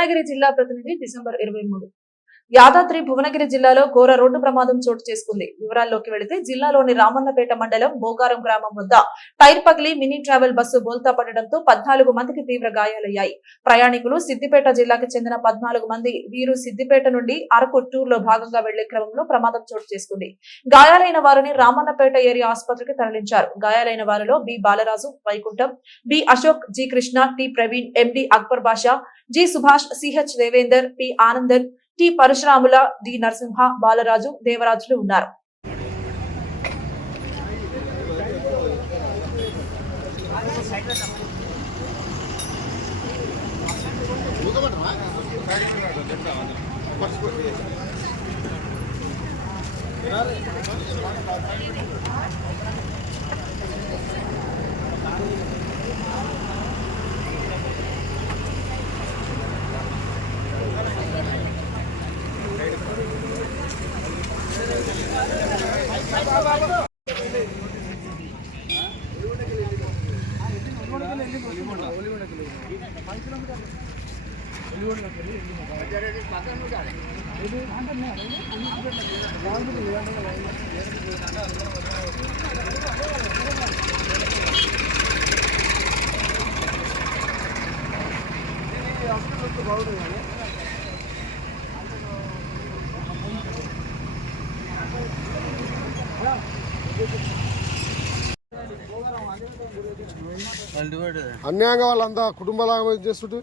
భువనగిరి జిల్లా ప్రతినిధి డిసెంబర్ ఇరవై మూడు. యాదాద్రి భువనగిరి జిల్లాలో ఘోర రోడ్డు ప్రమాదం చోటు చేసుకుంది. వివరాల్లోకి వెళితే జిల్లాలోని రామన్నపేట మండలం బోగారం గ్రామం వద్ద టైర్ పగిలి మినీ ట్రావెల్ బస్సు బోల్తా పడడంతో పద్నాలుగు మందికి తీవ్ర గాయాలయ్యాయి. ప్రయాణికులు సిద్దిపేట జిల్లాకు చెందిన పద్నాలుగు మంది వీరు సిద్దిపేట నుండి అరకు టూర్లో భాగంగా వెళ్ళే క్రమంలో ప్రమాదం చోటు చేసుకుంది. గాయాలైన వారిని రామన్నపేట ఏరియా ఆసుపత్రికి తరలించారు. గాయాలైన వారిలో B Balaraju Vaikuntham B Ashok G Krishna T Praveen MD Akbar Basha G Subhash CH Devender P Anandan T Parashuramula D Narasimha Balaraju Devarajulu ఉన్నారు. బాగుంటుంది కానీ అన్యాయంగా వాళ్ళంతా కుటుంబాలు చేస్తుంటే?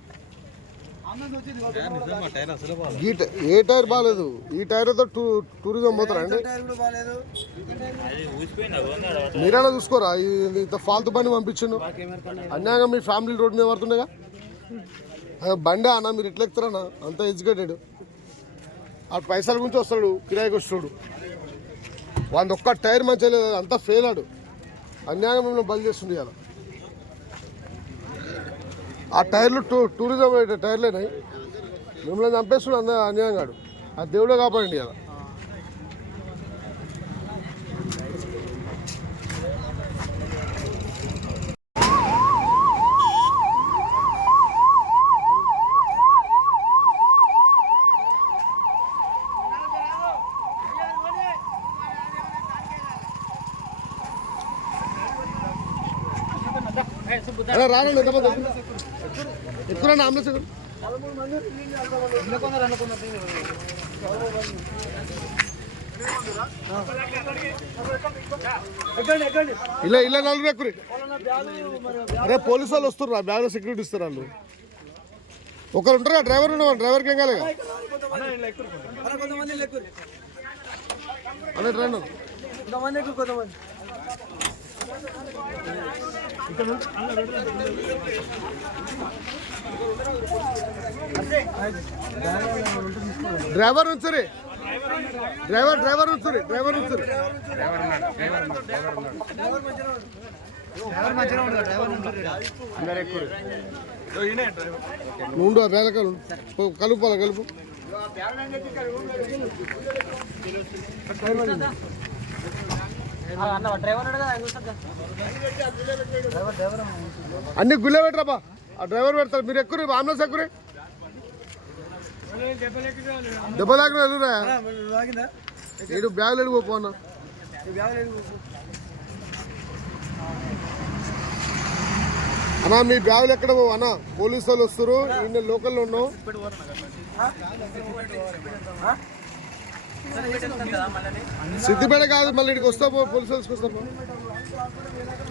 ఈ ఏ టైర్ బాగాలేదు ఈ టైర్తో టూ టూరిజం పోతారా అండి? మీరైనా చూసుకోరా? ఇంత ఫాల్తు బండి పంపించిండు. అన్యాయంగా మీ ఫ్యామిలీ రోడ్ మీద పడుతుండగా? బండి అన్న మీరు ఎట్లా ఎక్కుతారన్నా? అంత ఎడ్యుకేటెడ్ ఆ పైసల గురించి వస్తాడు కిరాయికి వస్తాడు. వాడి ఒక్క టైర్ మంచిగా లేదు అంతా ఫెయిల్ ఆడు. అన్యాయం మిమ్మల్ని బలి చేస్తుండే ఇవాళ. ఆ టైర్లు టూ టూరిజం టైర్లేనాయి మిమ్మల్ని చంపేస్తున్నాడు అన్యాయం కాడు. ఆ దేవుడే కాపాడండి ఇలా రానండి ఎంతమంది ఎక్కువ అంబులెన్స్ ఇలా ఇలా నలుగురు ఎక్కురి. అరే పోలీసు వాళ్ళు వస్తున్నారు బ్యాగ్లో సెక్యూరిటీ ఇస్తారు వాళ్ళు. ఒకరు ఉంటారా డ్రైవర్ ఉండవు డ్రైవర్కి ఏం కాలేగా అలా కొంతమంది. డ్రైవర్ ఉంచురి. డ్రైవర్ డ్రైవర్ ఉంచురి డ్రైవర్ ఉంచురి. నుండు ఆ బ్యాల కలుపు. కలుపు. అన్ని గుళ్ళే పెట్టరాబా ఆ డ్రైవర్ పెడతారు. మీరు ఎక్కువ ఆంబులెన్స్ ఎక్కువ దెబ్బ దాకా వెళ్ళురా. ఏడు బ్యాగులు ఎడుగు అన్నా. మీ బ్యాగులు ఎక్కడ పోవు? అన్న పోలీసు వాళ్ళు వస్తారు నిన్న లోకల్లో ఉన్నావు. సిద్దిపేట కాదు మళ్ళీ ఇక్కడికి వస్తా పో పోలీసు వాళ్ళు తీసుకొస్తా పో.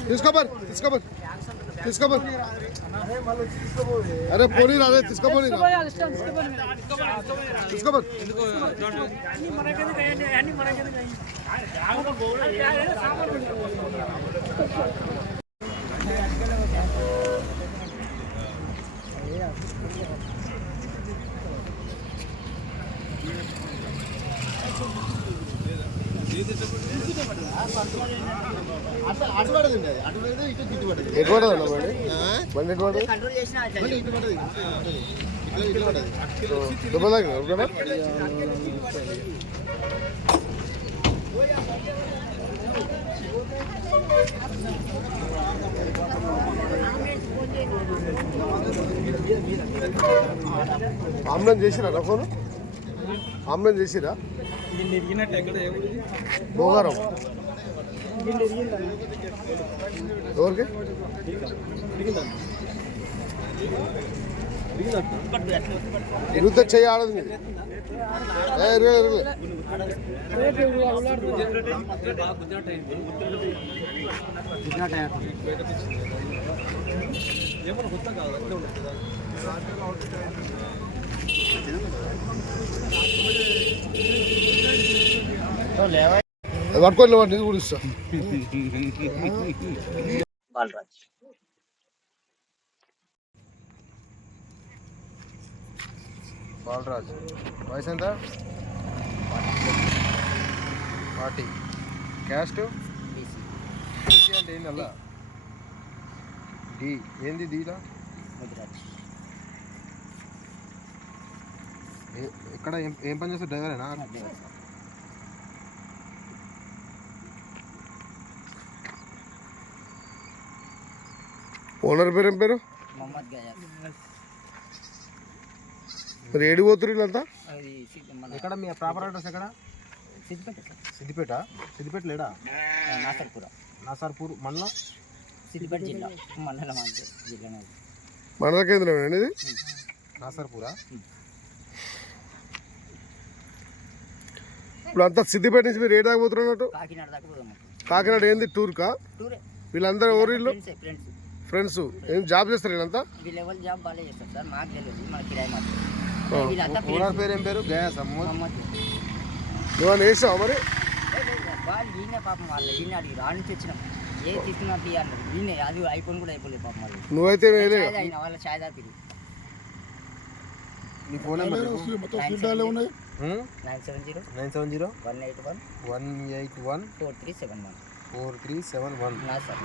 తీసుకోబర్ తీసుకోబర్ తీసుకోబర్. అరే పోనీ అదే తీసుకోబర్ తీసుకోబర్. ఎటు పడదు బండి? పడదు? కదా చేసిరా నా ఫోన్? ఆమ్లెన్ చేసిరా? భోగారం ఎవరికి ఇరుగుతే చెయ్యి ఆడదు మీది. ఏ, ఇరుగు, ఇరుగు. అది పట్టుకోండి వాటిని కూడా ఇస్తా. బాలరాజ్. బాలరాజ్. వయసు ఎంత? ఫార్టీ. క్యాస్ట్? బీసీ. అంటే ఏంది అలా? డి. ఏంది డీలా ఎక్కడ ఏం ఏం పని చేస్తారు? డ్రైవరేనా? ఓనర్ పేరు ఏం పేరు? మరి ఏడు పోతురు వీళ్ళంతా? ఎక్కడ మీ ప్రాపర్ అడ్రస్ ఎక్కడ? సిద్దిపేట సిద్దిపేట? సిద్దిపేట లేడా? నాసర్పుర. నాసార్పూర్ మండలం సిద్దిపేట జిల్లా. మండలం అంటే జిల్లానే ఉంది. మండల కేంద్రం అండి ఇది? నాసార్పూరా? ఇప్పుడు అంతా సిద్దిపేట నుంచి మీరు ఏ దాకా పోతున్నట్టు కాకినాడ దాకా పోదాం కాకినాడ ఏంది టూర్కా? టూరే. వీళ్ళందరూ ఎవరు వీళ్ళు? ఫ్రెండ్స్ ఏం జాబ్ చేస్తారు వీళ్ళంతా? వీళ్ళు ఎవరు జాబ్ బాగా చేస్తారు సార్ మాకు తెలియదు మన కిరాయి మాత్రం. వీళ్ళంతా ఓనర్ పేరు ఏం పేరు? గయాస్ నువ్వు వేసావు మరి? వాళ్ళు ఈయన పాపం వాళ్ళు ఈయన అడిగి రాని తెచ్చినాం ఏ తీసుకున్నా తీ అన్నారు ఈయన అది అయిపోయి కూడా అయిపోలేదు పాపం వాళ్ళు నువ్వైతే తాగిన వాళ్ళ ఛాయ్ తాపిరు నీ phone number nine seven zero nine seven zero one eight one one eight one four three seven one. Four three seven one. నాది సార్.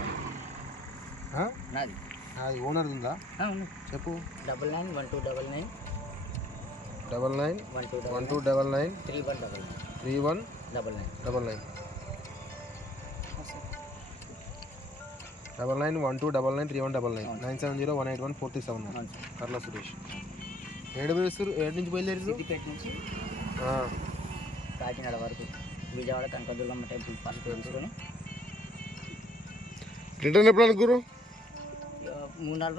నాది. నాది ఓనర్ ఉందా? చెప్పు. Double nine one two double nine. Double nine one two one double two double nine three one double nine. Three one double nine. Double nine. Double nine one two double nine three one double nine. Nine seven zero one eight one four three seven one Karla Suresh. ఏడు వేస్తారు ఏడు నుంచి బయలుదేరి సిద్దిపేట నుంచి కాకినాడ వరకు. Vijayawada Kanakadurgamma temple తెలుసుకొని return ఎప్పుడు అనుకురు మూడు నాలుగు